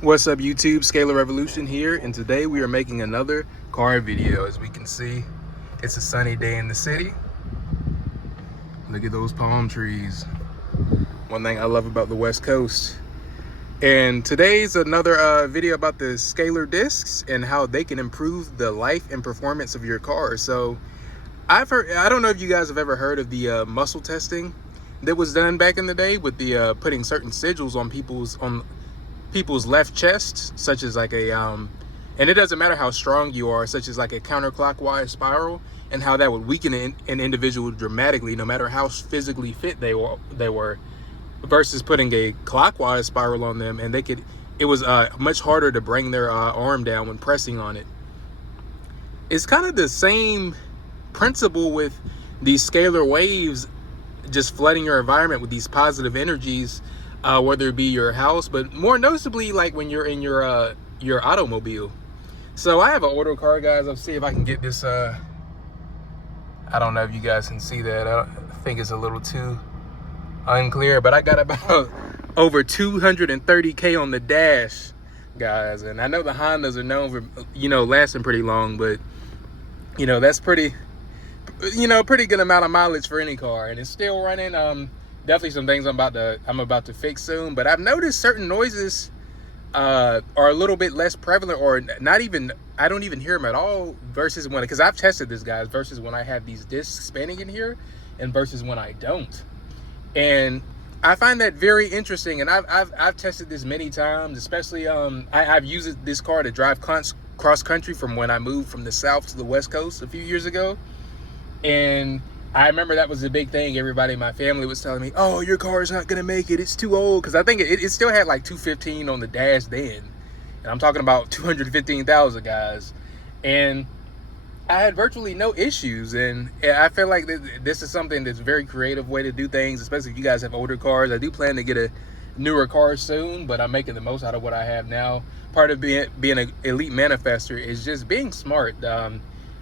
What's up YouTube, Scalar Revolution here, and today we are making another car video. As we can see, it's a sunny day in the city. Look at those palm trees. One thing I love about the West Coast. And today's another video about the Scalar discs and how they can improve the life and performance of your car. So I don't know if you guys have ever heard of the muscle testing that was done back in the day with the putting certain sigils on people's left chest, such as like a and it doesn't matter how strong you are, such as like a counterclockwise spiral, and how that would weaken an individual dramatically no matter how physically fit they were, versus putting a clockwise spiral on them, and it was much harder to bring their arm down when pressing on it. It's kind of the same principle with these scalar waves just flooding your environment with these positive energies, whether it be your house, but more noticeably like when you're in your automobile. So I have an auto car, guys. I'll see if I can get this I don't know if you guys can see that. I think it's a little too unclear, but I got about over 230K on the dash, guys. And I know the Hondas are known for, lasting pretty long, but that's pretty good amount of mileage for any car, and it's still running. Definitely some things I'm about to fix soon, but I've noticed certain noises are a little bit less prevalent, or not even, I don't even hear them at all, versus when, because I've tested this, guys, versus when I have these discs spinning in here and versus when I don't. And I find that very interesting, and I've tested this many times, especially I've used this car to drive cross country from when I moved from the South to the West Coast a few years ago. And I remember that was a big thing. Everybody in my family was telling me, oh, your car is not going to make it. It's too old. Because I think it still had like 215 on the dash then. And I'm talking about 215,000, guys. And I had virtually no issues. And I feel like this is something that's a very creative way to do things, especially if you guys have older cars. I do plan to get a newer car soon, but I'm making the most out of what I have now. Part of being an elite manifester is just being smart.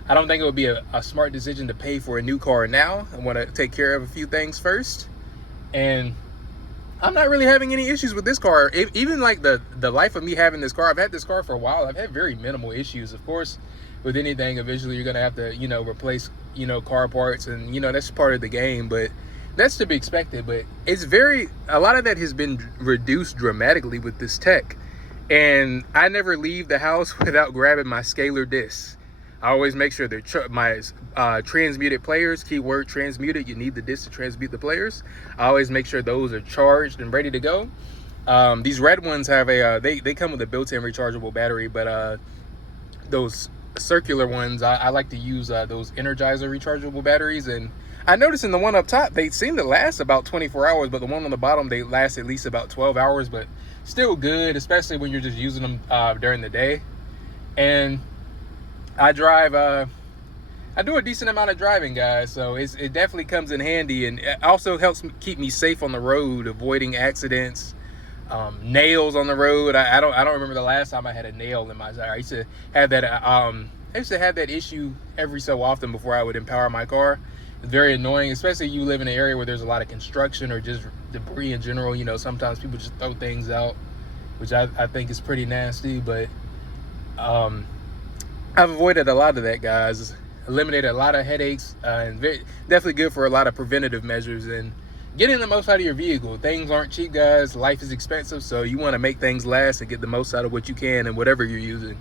I don't think it would be a smart decision to pay for a new car now. I want to take care of a few things first. And I'm not really having any issues with this car. Even like the life of me having this car, I've had this car for a while. I've had very minimal issues. Of course, with anything, eventually you're going to have to, replace, car parts. And, that's part of the game. But that's to be expected. But a lot of that has been reduced dramatically with this tech. And I never leave the house without grabbing my Scalar discs. I always make sure they're my transmuted players, keyword transmuted. You need the disc to transmute the players. I always make sure those are charged and ready to go. These red ones have they come with a built-in rechargeable battery, but those circular ones, I like to use those Energizer rechargeable batteries. And I noticed in the one up top, they seem to last about 24 hours, but the one on the bottom, they last at least about 12 hours, but still good, especially when you're just using them during the day. And I drive, I do a decent amount of driving, guys, so it definitely comes in handy, and it also helps keep me safe on the road, avoiding accidents, nails on the road. I don't remember the last time I had a nail in my tire. I used to have that issue every so often before I would empower my car. It's very annoying, especially if you live in an area where there's a lot of construction or just debris in general. Sometimes people just throw things out, which I think is pretty nasty, but I've avoided a lot of that, guys. Eliminated a lot of headaches, and definitely good for a lot of preventative measures and getting the most out of your vehicle. Things aren't cheap, guys. Life is expensive, so you want to make things last and get the most out of what you can and whatever you're using.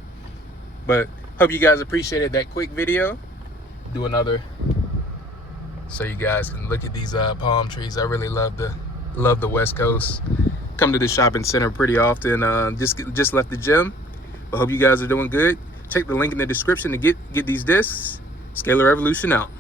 But hope you guys appreciated that quick video. Do another so you guys can look at these palm trees. I really love the West Coast. Come to the shopping center pretty often. Just left the gym, but hope you guys are doing good. Check the link in the description to get these discs. Scalar Revolution out.